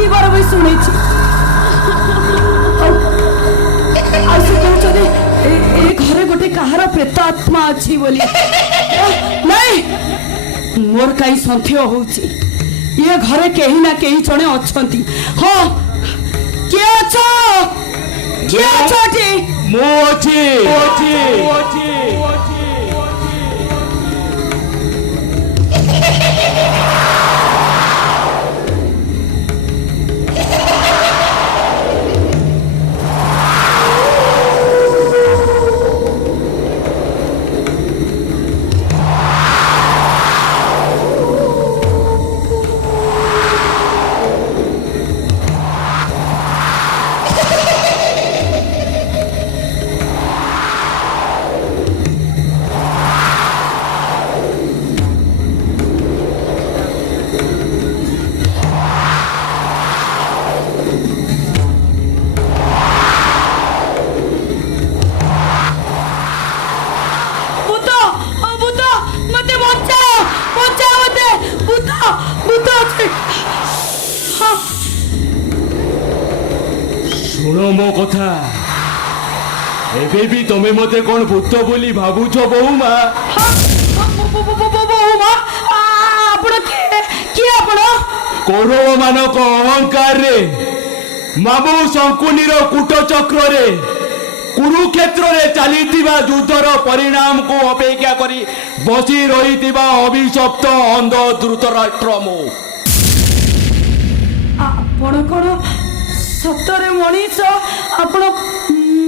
ଥିବାର ବି ଶୁଣିଛି। ଆଉ ସେ କହୁଛନ୍ତି ଏ ଘରେ ଗୋଟେ କାହାର ପ୍ରେତ ଆତ୍ମା ଅଛି ବୋଲି। ନାଇଁ, ମୋର କାହିଁ ସନ୍ଦେହ ହଉଛି ଏ ଘରେ କେହି ନା କେହି ଜଣେ ଅଛନ୍ତି। ହଁ, କିଏ ଅଛ? କିଏ ଅଛ ଏଠି? ମୁଁ ଅଛି। ଶୁଣ ମୋ କଥା, ଏବେ ବି ତମେ ମତେ କଣ ଭୂତ ବୋଲି ଭାବୁଛ ବୋହୁମା? ଆପଣ କିଏ? ଆପଣ କୌରବ ମାନଙ୍କ ଅହଙ୍କାରରେ, ମାମୁ ଶଙ୍କୁନିର କୂଟଚକ୍ରରେ, କୁରୁକ୍ଷେତ୍ରରେ ଚାଲିଥିବା ଯୁଦ୍ଧର ପରିଣାମକୁ ଅପେକ୍ଷା କରି ବସି ରହିଥିବା ଅଭିଶପ୍ତ ଅନ୍ଧ ଧୃତରାଷ୍ଟ୍ର ମୁଁ। ଆପଣ କଣ ସତରେ ମଣିଷ? ଆପଣ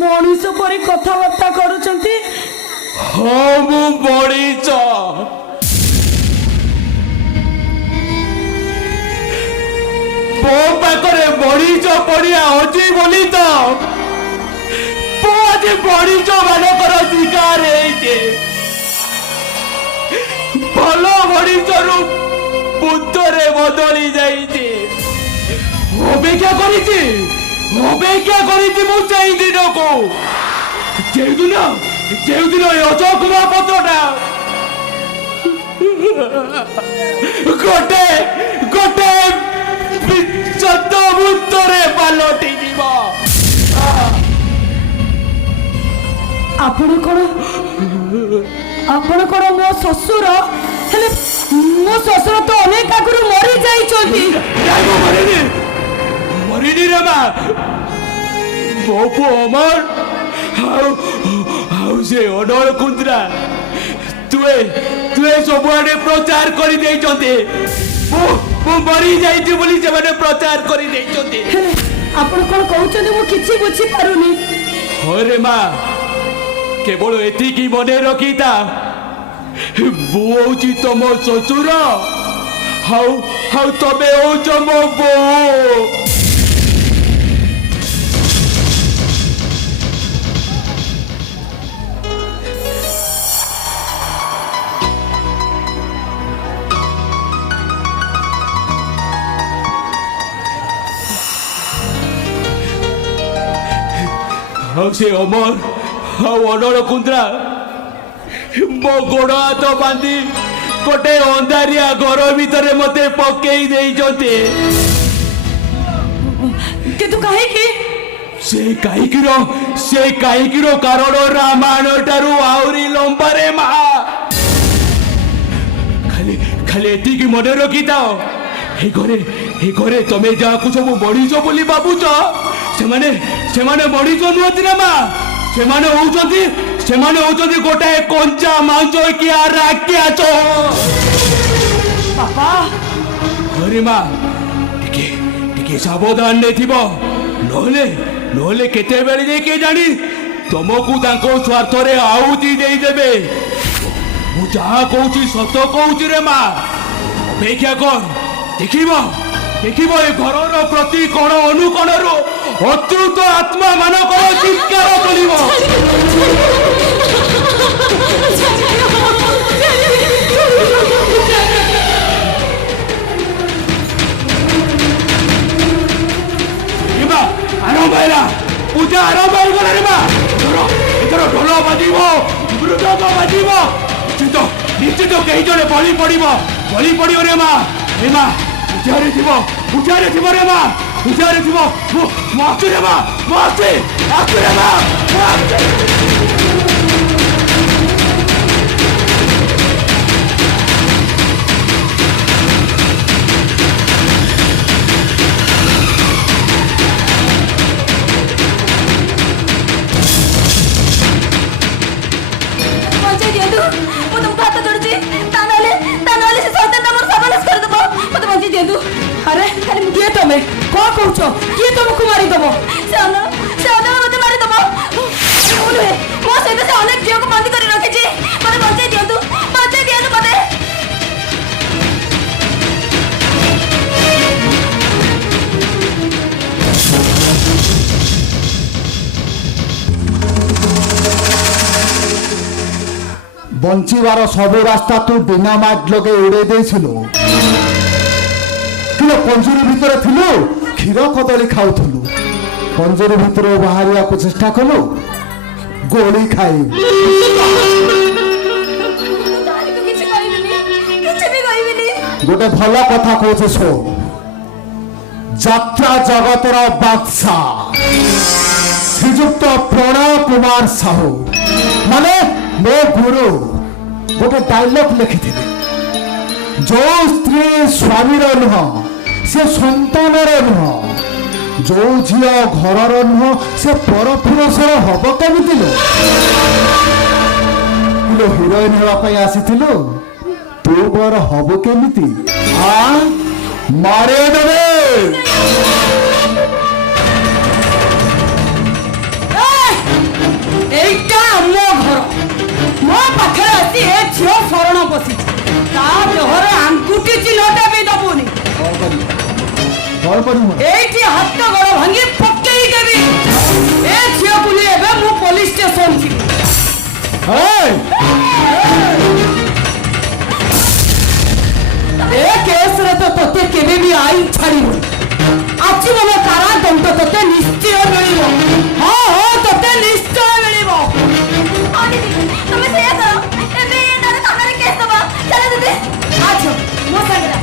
ମଣିଷ ପରି କଥାବାର୍ତ୍ତା କରୁଛନ୍ତି? ହଁ, ମୁଁ ମଣିଷ। ମୋ ପାଖରେ ମଣିଷ ପଡ଼ିଆ ଅଛି ବୋଲି ତ ମୁଁ ଆଜି ମଣିଷ ମାନଙ୍କର ଶିକାର ହେଇଛି। ଭଲ ମଣିଷରୁ ଭୂତରେ ବଦଳି ଯାଇଛି। ଅପେକ୍ଷା କରିଛି ମୁଁ ସେଇ ଦିନକୁ, ଯେଉଁଦିନ ଏ ଅଶୋକ ପତ୍ରଟା ଗୋଟେ ବିଚ୍ଛେଦ ଭୂତରେ ପାଲଟି ଯିବ। ଆପଣ କଣ ମୋ ଶ୍ୱଶୁର? ହେଲେ ମୋ ଶ୍ୱଶୁର ତ ଅନେକ ଆଗରୁ ମରି ଯାଇଛନ୍ତି। ମରିନି ରେ ମା, ମୋ ପୁଅ ଅମର ଆଉ ସେ ଅଡଳ କୁନ୍ଦ୍ରା ତୁଏ ସବୁଆଡେ ପ୍ରଚାର କରିଦେଇଛନ୍ତି। ମୁଁ ମରି ଯାଇଛି ବୋଲି ସେମାନେ ପ୍ରଚାର କରିଦେଇଛନ୍ତି। ଆପଣ କଣ କହୁଛନ୍ତି ମୁଁ କିଛି ବୁଝିପାରୁନି। ହରେ ମା, କେବଳ ଏତିକି ମନେ ରଖିଥା, ମୁଁ ହଉଛି ତମ ଶ୍ୱଶୁର, ଆଉ ତମେ ହଉଛ ମୋ ବୋଉ। ଆଉ ସେ ଅମର ଆଉ ଅଡଳ କୁନ୍ଦ୍ରା ମୋ ଗୋଡ଼ ହାତ ବାନ୍ଧି ଗୋଟେ ଅନ୍ଧାରିଆ ଘର ଭିତରେ ମତେ ପକେଇ ଦେଇଛନ୍ତି। କିନ୍ତୁ କାହିଁକି? ସେ କାହିଁକିର କାରଣ ରାମାୟଣ ଠାରୁ ଆହୁରି ଲମ୍ବାରେ ମା। ଖାଲି ଏତିକି ମନେ ରଖିଥାଅ, ଏ ଘରେ ତମେ ଯାହାକୁ ସବୁ ମଣିଷ ବୋଲି ଭାବୁଛ, ସେମାନେ ମଣିଷ ନୁହନ୍ତି ନା ମା। ସେମାନେ ହଉଛନ୍ତି ଗୋଟାଏ କଞ୍ଚା ମାଂସ କିଆ ରାକ୍ଷସ। ବାପା, ହରେ ମା, ଟିକେ ସାବଧାନରେ ଥିବ, ନହେଲେ କେତେବେଳେ ଯେ କିଏ ଜାଣି ତମକୁ ତାଙ୍କ ସ୍ୱାର୍ଥରେ ଆହୁତି ଦେଇଦେବେ। ମୁଁ ଯାହା କହୁଛି ସତ କହୁଛି ରେ ମା, ଅପେକ୍ଷା କର, ଦେଖିବ ଏ ଘରର ପ୍ରତି କଣ ଅନୁକୋଣରୁ ଅତୃପ୍ତ ଆତ୍ମା ମାନଙ୍କର ଚିତ୍କାର କରିବ। ଆରମ୍ଭ ହେଲା, ପୂଜା ଆରମ୍ଭ ହେଇଗଲା ରେ ମା। ଏଥର ଢୋଲ ବାଜିବ, ମୃଦଙ୍ଗ ବାଜିବ, ନିଶ୍ଚିତ କେହି ଜଣେ ବଳି ପଡ଼ିବ ରେ ମା। ଉଚାରେ ଥିବ ରେ ମା ଉଚାରେ ଥିବ ମୁଁ ଆସୁଛି ରେ ମା ମୁଁ ଆସୁଛି ରେ ମା ମୁଁ ଆସୁଛି। ବଞ୍ଚେଇ ଦିଅନ୍ତୁ ମୁଁ ତୁମକୁ ହାତ ଯୋଡୁଛି ତା ନହେଲେ ସେ ସୈତାନ ଆମର ସର୍ବନାଶ କରିଦେବ ମତେ ବଞ୍ଚେଇ ଦିଅନ୍ତୁ। ଆରେ କିଏ ତମେ କଣ କହୁଛ କିଏ ତମକୁ ମାରିଦବ? ସେ ଅନାଳ ମତେ ମାରିଦେବ। ମୁଁ ନୁହେଁ ମୋ ସହିତ ସେ ଅନେକ ଝିଅକୁ ବନ୍ଦୀ କରି ରଖିଛି ମତେ ବଞ୍ଚେଇ ଦିଅନ୍ତୁ ମତେ। বঞ্চিবার সবু রাস্তা তু ডিনামাইট লগে উড়াই দিয়েছিল কিন্তু পঞ্জুরি ভিতরে থিলু ক্ষীর কদলী খাউথিলু পঞ্জুরি ভিতরে বাহারিয়াকু চেষ্টা কলু গোলি খাই গোটে ভাল কথা কହୁছে শোন যাত্রা জগতর বাদশা শ্রীযুক্ত প্রণয় কুমার সাহু মানে ମୋ ଗୁରୁ ଗୋଟେ ଡାଇଲଗ ଲେଖିଥିଲେ ଯୋଉ ସ୍ତ୍ରୀ ସ୍ୱାମୀର ନୁହଁ ସେ ସନ୍ତାନର ନୁହଁ ଯୋଉ ଝିଅ ଘରର ନୁହଁ ସେ ପରପୁରୁଷର ହବ କେମିତି ଲୋ ହିରୋଇନ ହେବା ପାଇଁ ଆସିଥିଲୁ ତୁ ମୋର ହବୁ କେମିତି ମାରେ ଦେବେ। এইটা ମୋ ଘର ମୋ ପାଖରେ ଆସି ଏ ଝିଅ ଶରଣ ବସିଛି ତା ଦେହରେ ଆଙ୍ଗୁଠି ଚିହ୍ନଟା ବି ଦବୁନି। এইটি হাত গোড় ভাঙি পকেই দেবি এ ঝিଅକୁ ନେଇ ଏବେ ମୁଁ ପୋଲିସ ଷ୍ଟେସନ ଯିବି। ଏ କେସରେ ତ ତତେ କେବେ ବି ଆଇନ ଛାଡ଼ିବନି ଆଜୀବନ କାରାଦଣ୍ଡ ତତେ ନିଶ୍ଚୟ ମିଳିବ। ହଁ ତତେ ନିଶ୍ଚୟ ମିଳିବ। তুমি ସେଇଆ କର ଏବେ ତାର ଥାନାରେ କେସ୍ ଦବା ଚାଲ ଦିଦି ଆଛ ମୋ ସାଙ୍ଗରେ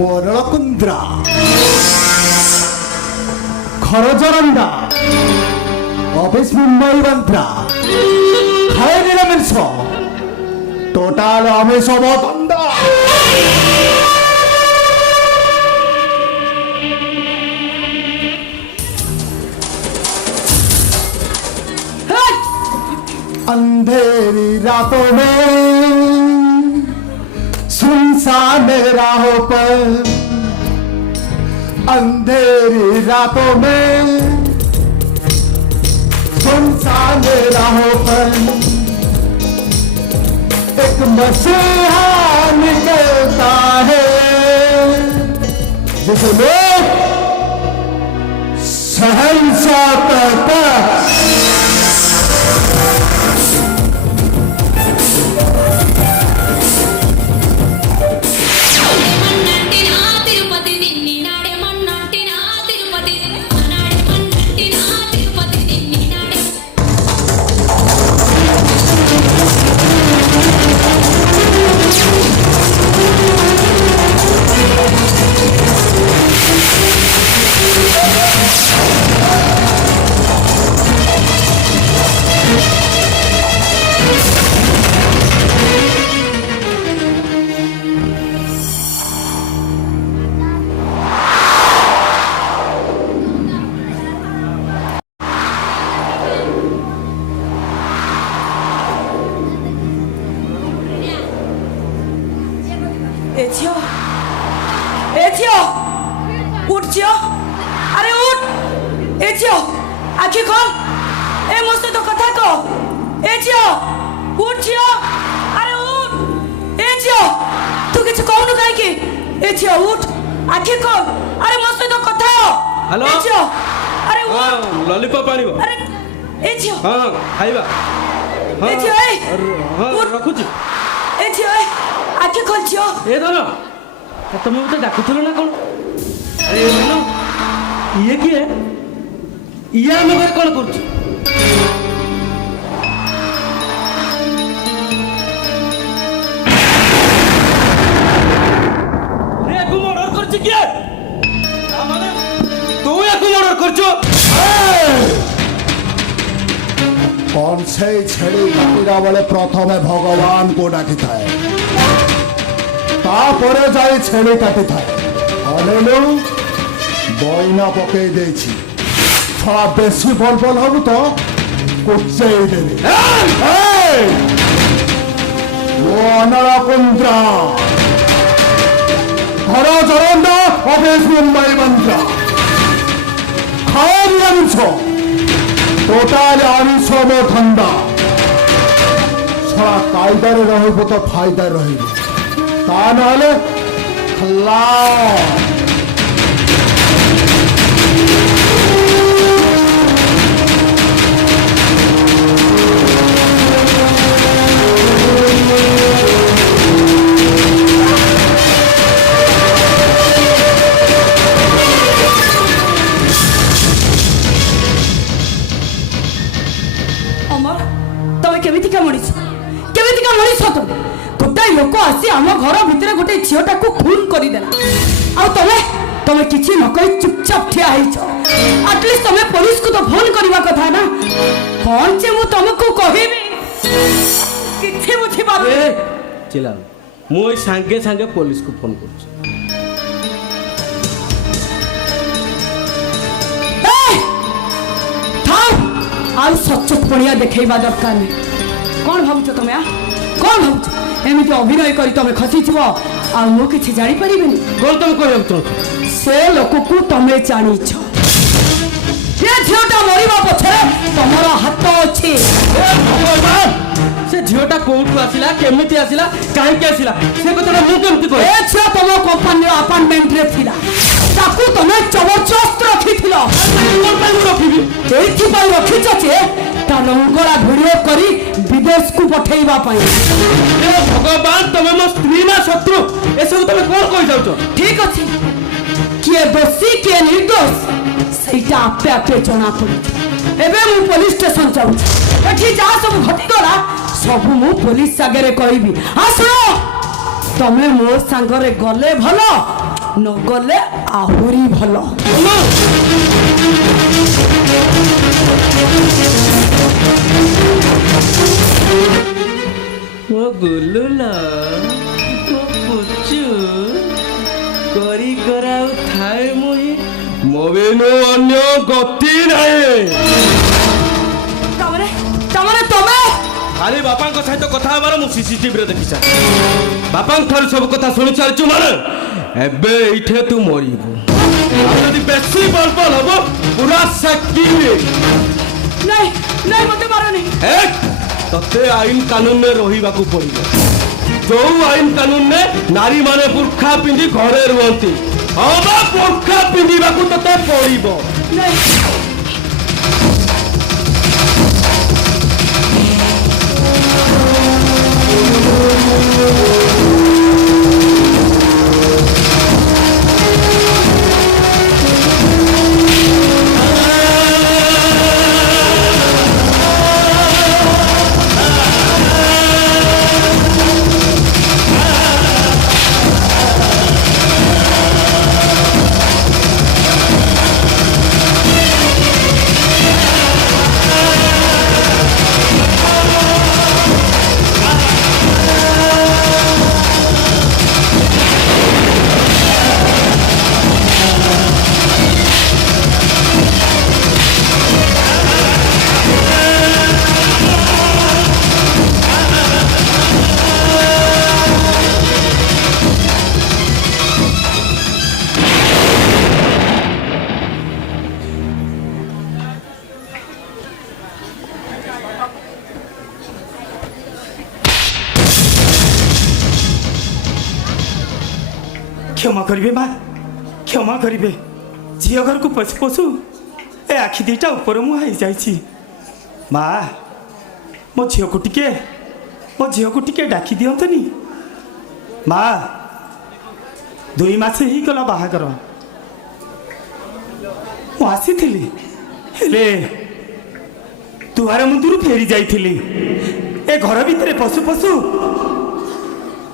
মোরকুন্দ্রা খরজরন্দা অফিস মুম্বাই বান্দ্রা খায় নিরামিষ টোটাল আমিষ অবতন্দা अंधेरी रातों में सुनसान राहों पर अंधेरी रातों में सुनसान राहों पर एक मसीहा निकलता है जिसे लोग शहंशाह कहते हैं। उठ जियो अरे उठ ए जियो आखि खोल ए मो से तो कथा को ए जियो उठ जियो अरे उठ ए जियो तू किछ कहनु काई की ए जियो उठ आखि खोल अरे मो से तो कथा हो हेलो ए जियो अरे उठ लॉलीपॉप आनिबो अरे ए जियो हां खाइबा ए जियो ए हां रखु छी ए जियो आखि खोल जियो ए धर ତମେ ମତେ ଡାକୁଥିଲ ନା କଣ? ଆରେ ଇଏ କିଏ? ଇଏ ଆମ ଘରେ କଣ କରୁଛି? ୟାକୁ ମର୍ଡର କରିଛି କିଏ? ତୁ ୟାକୁ ମର୍ଡର କରୁଛୁ? कौन से छेड़ी काटिला बेले प्रथमे भगवान को डाकी थाए तापरे जाई छेड़ी काटी थाए अनेलु बइना पके देछि थोड़ा बेसी बलबल हबु तो कुचेई देबी वो अनरा कुंद्रा हरा जरंदा अबेस मुंबई बंद्रा खाओ नियमछो टोटाल आमिष मो धंदा छड़ा कायदार रहिबो तो फायदा रहिबो ता नहले खल्लास केमितिका मनीष तुम गोटे लोक आसी आम घर भितर गोटे झीटा को खून करदेला तमें किसी न कही चुपचाप ठिया आटलिस्ट तमें पुलिस को तो फोन करवा कथा ना कौन से मु तुमको कहबी किछि बुझी पाबे चिल्ला मु सांगे सांगे पुलिस को फोन कर सचक पड़िया देखा दरकार नहीं कौन भावुच तुम कौन भावुच एमती अभिनय कर तुम खसी आ कि जापर कौन तुम कह से लोक को तुम जानीछ झीटा मरवा पछरे तुम हाथ अच्छे से झीटा कौटू आसला केमिति आसला कहीं आसला से कथा मुझे कह झील तुम कंपानी अपार्टमेंट रे थिला ताकू तुम जबरदस्त रखी रखीच जे तार उंगला भिडियो करी विदेश को पठेबा भगवान तुम मो स्त्री ना शत्रु ए सब तुम कौन कहि जाउछ ठीक अछि किए दोषी किए निर्दोष सेटा आपे आपे जना पड़ी एबे मु पुलिस स्टेशन जाउ एठी जा सब घटी गला सब मु पुलिस सागरे कहबी आ सुनो तमे मो संगरे गले भलो न गले आहुरी भलो मो गुलुला मो पुचु करी कराउ थाए मुही मोबिनो अन्य गति नाही तमरे तमे खाली बापा को सहित कथा हबार मु सीसीटीवी रे देखि सा बापा थार सब कथा सुनि सारचु माने एबे इठे तू मरिबो यदि बेसी बलबल हबो पूरा सकी नहीं नहीं मते मारनी ए तते आईन कानून में रहिबा को पड़िबो जो आईन कानून में नारी माने बुर्खा पिंदी घरे रुहंती हबा बुर्खा पिंदीबा को तते पड़िबो नहीं क्षमा करिवे माँ क्षमा करिवे झील घर को पशु पशु ए आखि दीटा ऊपर मुहाई जाइछि माँ मो झील को टिके, もう ଝିଅକୁ ଟିକେ ମୋ ଝିଅକୁ ଟିକେ ଡାକି ଦିଅନ୍ତନି। ମା 2 ମାସ ହେଇଗଲା ବାହାଘର ମୁଁ ଆସିଥିଲି ହେଲେ ଦୁଆର ମୁଣ୍ଡରୁ ଫେରି ଯାଇଥିଲି ଏ ଘର ଭିତରେ ପଶୁ ପଶୁ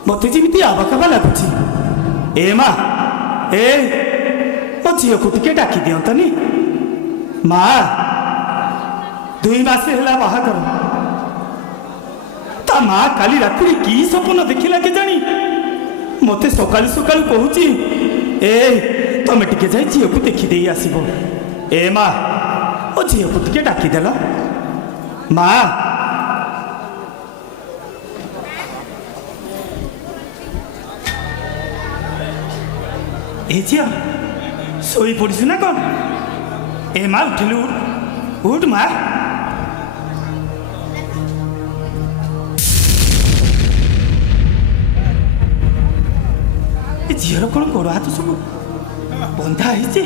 ମତେ ଯେମିତି ଆବାକାବା ଲାଗୁଛି ଏ ମା ଏ ମୋ ଝିଅକୁ ଟିକେ ଡାକି ଦିଅନ୍ତନି ମା 2 ମାସ ହେଲା ବାହାଘର ତା ମା କାଲି ରାତିରେ କି ସ୍ୱପ୍ନ ଦେଖିଲା କେଜାଣି ମତେ ସକାଳୁ ସକାଳୁ କହୁଛି ଏ ତମେ ଟିକେ ଯାଇ ଝିଅକୁ ଦେଖିଦେଇ ଆସିବ ଏ ମା ମୋ ଝିଅକୁ ଟିକେ ଡାକିଦେଲ ମା ଏ ଝିଅ ଶୋଇ ପଡ଼ିଛୁ ନା କ'ଣ ଏ ମା ଉଠିଲୁ ଉଠ ମା ଏ ଝିଅର କ'ଣ ଗୋଡ଼ ହାତ ସବୁ ବନ୍ଧା ହେଇଛି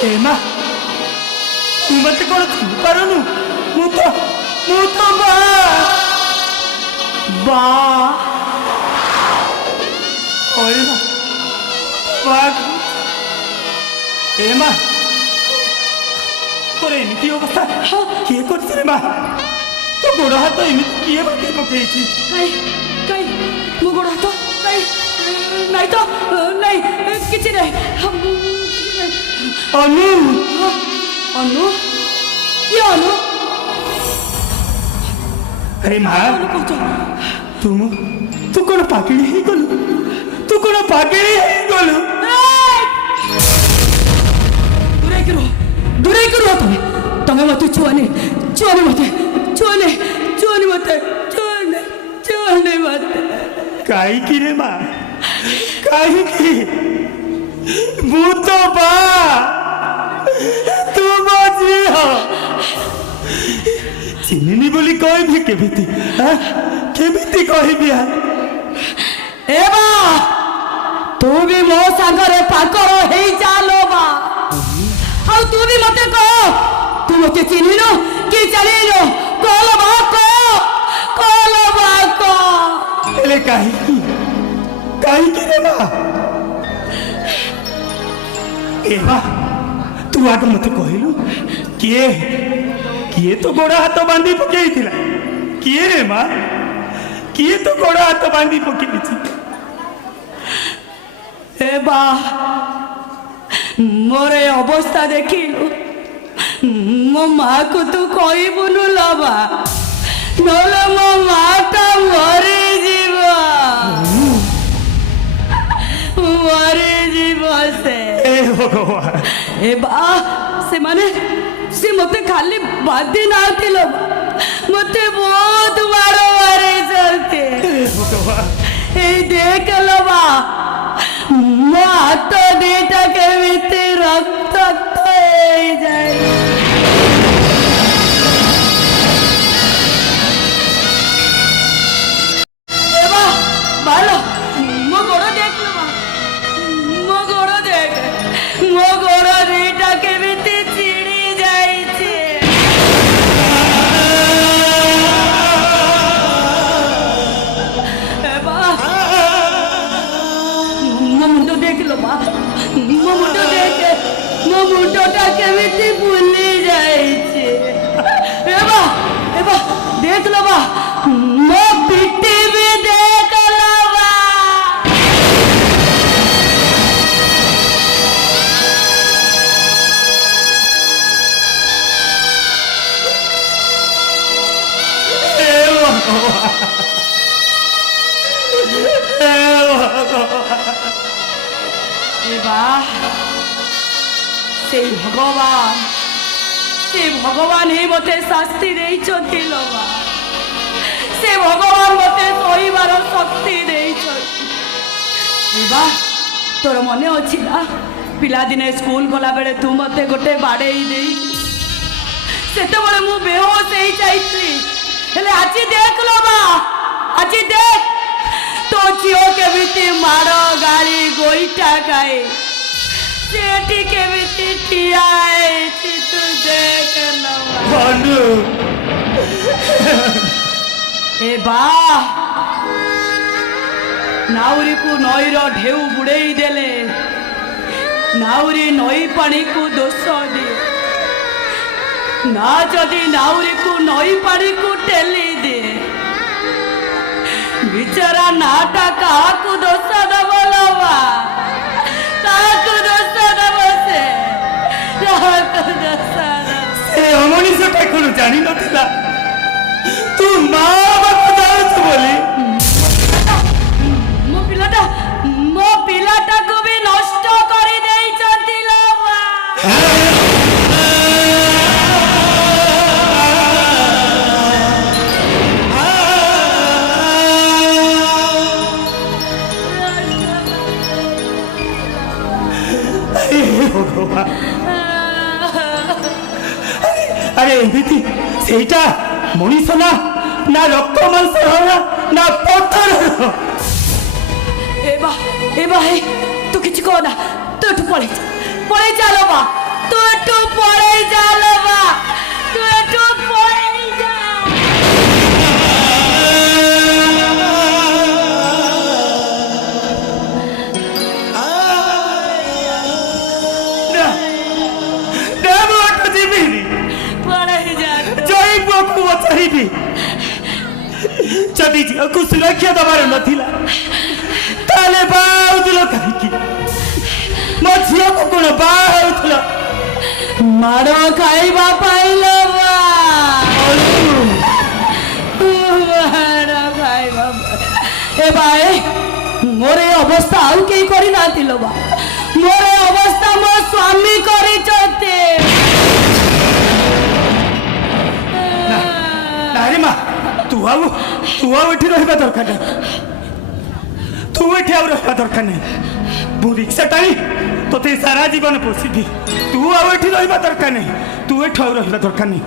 ଏ ମା ତୁ ମତେ କ'ଣ ପାରୁନୁ ମୁଁ ତ ବା ଓଏ ମା ଏ ମା তোর এমনি অবস্থা কে করছে রে মা তো গোড় হাত এমনি কিয়ে বাঁধি পকেইছি কাই মো গোড় হাত কাই নাই তো নাই কিছু নাই অনু অনু কি অনু আরে মা অনু কত তু কোন পাগড়ি হয়ে গলু তু কোন পাগড়ি হয়ে গলু দূরে করো তুমি তুমি মতে চুয়ানে মতে কাইকি রে মা কাইকি ভূত বা তু বাজি হ চিনিনি বলি কইবি কেবিতি কেবিতি কইবি এ বা তু বি মো সাগরে পাকড় হেই চালো বা ଆଉ ତୁ ବି ମତେ କହ ତୁ ମତେ ଚିହ୍ନିନୁ କି ଜାଣିନୁ କଲ ବାକ ହେଲେ କାହିଁକି କାହିଁକି ରେ ମା ଏ ମା ତୁ ଆଗ ମତେ କହିଲୁ କିଏ କିଏ ତ ଗୋଡ଼ ହାତ ବାନ୍ଧି ପକେଇଥିଲା କିଏ ରେ ମା କିଏ ତ ଗୋଡ଼ ହାତ ବାନ୍ଧି ପକେଇଛି ଏ ବା मोर अवस्था देखिलु मो माँ को तू कहबुनु लबा नले मो माटा मरी जीव से ए भगवान ए बा से माने से मते खाली बादी नाथिलो मते बहुत मारो मारे चलते भगवान ए देख लबा मो हाथ दिटा केमिति रक्त जाए भालो मो गोड़ देख मो गोड़ देख मो गोड़ दिटा केमिति चिड़ी जाइछे मुंडो देख लो बा मो मुंडोटा केमिति भूली जाइछे एबा देख लो बा मो पिट्टी भी देख लो बा সেই ভগবান ହିଁ মতে শাস্তি ଦେଇଛନ୍ତି ଲୋ ମା। ସେ ଭଗବାନ ମତେ ସହିବାର ଶକ୍ତି ଦେଇଛନ୍ତି। ବା ତୋର ମନେ ଅଛି ନା ପିଲାଦିନେ ସ୍କୁଲ ଗଲାବେଳେ ତୁ ମତେ ଗୋଟେ ବାଡ଼େଇ ଦେଇ ସେତେବେଳେ ମୁଁ ବେହୋସ ହେଇଯାଇଥିଲି। ହେଲେ ଆଜି ଦେଖ ଲୋ ମା, ଆଜି ଦେଖ ତୋ ଝିଅ କେମିତି ମାଡ଼ ଗାଳି ଗୋଇଠା ଖାଏ, ସେଠି କେମିତି ଠିଆ ହେଇଛି ତୁ ଦେଖ ଲୋ ମା। ଭାନୁ ଏ ବା ନାଉରୀକୁ ନଈର ଢେଉ ବୁଡ଼େଇ ଦେଲେ ନାଉରୀ ନଈ ପାଣିକୁ ଦୋଷ ଦିଏ, ନା ଯଦି ନାଉରୀକୁ ନଈ ପାଣିକୁ ଠେଲି ଦିଏ ବିଚରା ନାଟା କାହାକୁ ଦୋଷ ଦବ ଲୋ ମା? କାହାକୁ ଦୋଷ ଦବ ସେ? କାହାକୁ ଦୋଷ ଦବ? ସେ ଅମଣିଷଟା କ'ଣ ଜାଣିନଥିଲା ତୁ ମା ବାପା ଜାଣୁଛୁ ବୋଲି? ମୋ ପିଲାଟାକୁ ବି ନଷ୍ଟ କରି ଦେଇଛନ୍ତି ଲୋ ମା। ଭଗବାନ, ଆରେ ଏମିତି ସେଇଟା ମଣିଷ ନା ନା ରକ୍ତ ମାଂସ ନା ପଥର? ଏ ବା ହେ ତୁ କିଛି କହ ନା, ତୁ ଏଠୁ ପଳେଇ ଯା ଲୋ ମା, ତୁ ଏଠୁ ପଳେଇ ଯା ଲୋ ମା, ତୁ ଏଠୁ ପଳେଇ ଯା। ନା ମୁଁ ଅଟୁ ଯିବିନି, ପଳେଇ ଯା। ଜୟ ପୁଅକୁ ବଚାଇବି। ଯଦି ଝିଅକୁ ସୁରକ୍ଷା ଦେବାର ନଥିଲା ତାହେଲେ ବାହା ହେଉଥିଲ କାହିଁକି? ମୋ ଝିଅକୁ କ'ଣ ବାହା ହେଉଥିଲ? ମାଡ଼ ଖାଇବା ପାଇଁ ଲୋ ମା, ମାଡ଼ ଖାଇବା ପାଇଁ। ଏ ଭାଇ ମୋର ଏ ଅବସ୍ଥା ଆଉ କେହି କରିନାହାନ୍ତି ଲୋ ମା, ମୋର ଏ ଅବସ୍ଥା ମୋ ସ୍ୱାମୀ କରିଛନ୍ତି। ନାରେ ମା, ତୁ ଆଉ ଏଠି ରହିବା ଦରକାର ନାହିଁ, ତୁ ଏଠି ଆଉ ରହିବା ଦରକାର ନାହିଁ। ମୁଁ ରିକ୍ସା ଟାଣି ତୋତେ ସାରା ଜୀବନ ପୋଷିବି, ତୁ ଆଉ ଏଠି ରହିବା ଦରକାର ନାହିଁ, ତୁ ଏଠୁ ଆଉ ରହିବା ଦରକାର ନାହିଁ।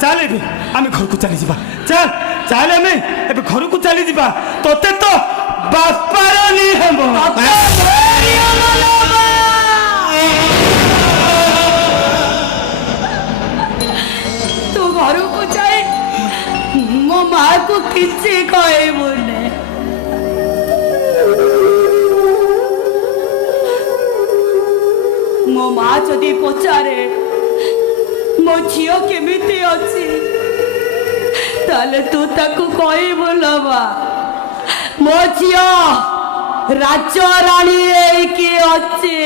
ଚାଲ ଏବେ ଆମେ ଘରକୁ ଚାଲିଯିବା, ଚାଲ ଆମେ ଏବେ ଘରକୁ ଚାଲିଯିବା। ତୋତେ ତ ବାପାର ନିୟମ। ତୁ ଘରକୁ ଯାଇ ମୋ ମାକୁ କିଛି କହିବୁନି। ମୋ ମା ଯଦି ପଚାରେ ମୋ ଝିଅ କେମିତି ଅଛି ତାହେଲେ ତୁ ତାକୁ କହିବୁ ଲୋ ମା, ମୋ ଝିଅ ରାଜରାଣୀ ହେଇକି ଅଛି।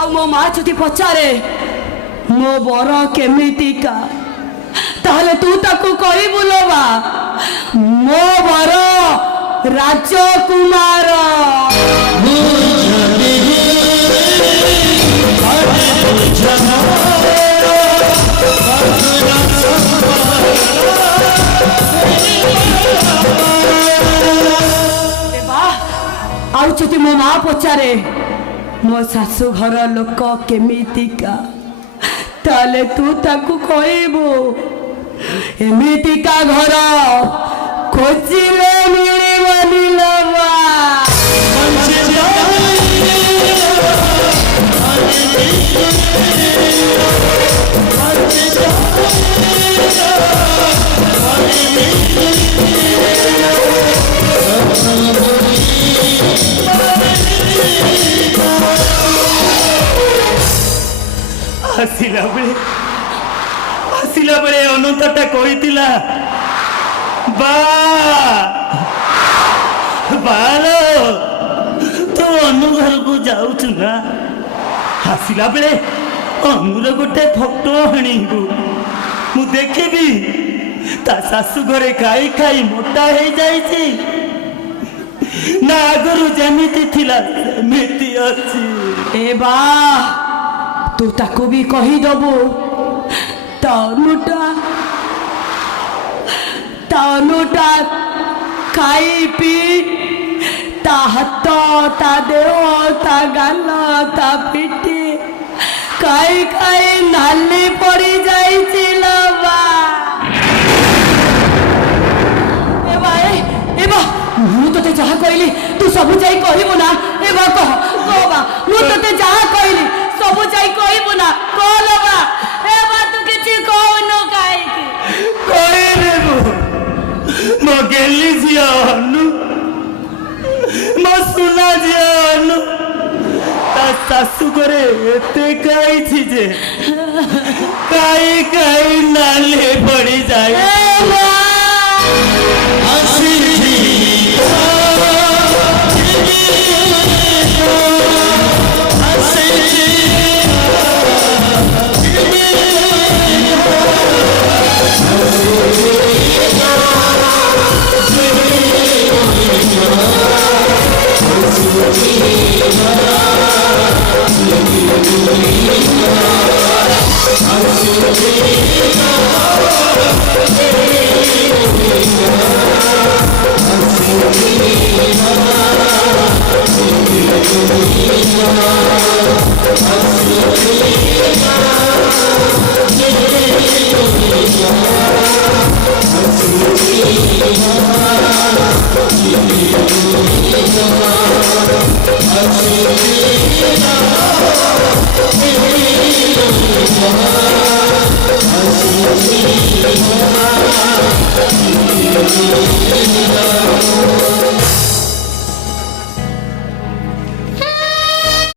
ଆଉ ମୋ ମା ଯଦି ପଚାରେ ମୋ ବର କେମିତିକା ତାହେଲେ ତୁ ତାକୁ କହିବୁ ଲୋ ମା, ମୋ ବର ରାଜକୁମାର। ଆଉ ଯଦି ମୋ ମା ପଚାରେ ମୋ ଶାଶୁ ଘର ଲୋକ କେମିତିକା ତାହେଲେ ତୁ ତାକୁ କହିବୁ ଏମିତିକା ଘର ଖୋଜିଲେ ମିଳିବନି ଲୋ ମା। ଆସିଲା ବେଳେ ଅନନ୍ତଟା କହିଥିଲା ବାଲୋ ତୁ ଅନୁ ଘରକୁ ଯାଉଛୁ ନା ଆସିଲା ବେଳେ ଅନୁର ଗୋଟେ ଫଟୋ ଆଣିବୁ ମୁଁ ଦେଖିବି ତା ଶାଶୁ ଘରେ ଖାଇ ଖାଇ ମୋଟା ହେଇଯାଇଛି ନା ଆଗରୁ ଯେମିତି ଥିଲା ସେମିତି ଅଛି। ଏ ବା ତୁ ତାକୁ ବି କହିଦବୁ ତନୁଟା ଖାଇ ପିଇ ତା ହାତ ତା ଦେହ ତା ଗାଲ ତା ପିଠି ଖାଇ ଖାଇ ନାଲି ପଡି ଯାଇଛି ଲୋ ବା। ଏ ବା ମୁଁ ତତେ ଯାହା କହିଲି ତୁ ସବୁ ଯାଇ କହିବୁ ନା? ଏ ବା କହ ବା ମୁଁ ତତେ ଯାହା କହିଲି ସବୁ ଯାଇ କହିବୁ ନା? କହ ଲୋ ବା। ଏ ବା ତୁ କିଛି କହୁନୁ କାହିଁକି? କହିଦେବୁ ମୋ ଗେଲି ଝିଅ ଅନୁ ମୋ ସୁନା ଝିଅ ଅନୁ ତା ଶାଶୁ ଘରେ ଏତେ ଖାଇଛି ଯେ ଖାଇ ଖାଇ ନାଲି ପଡି ଯାଏ। Thank you.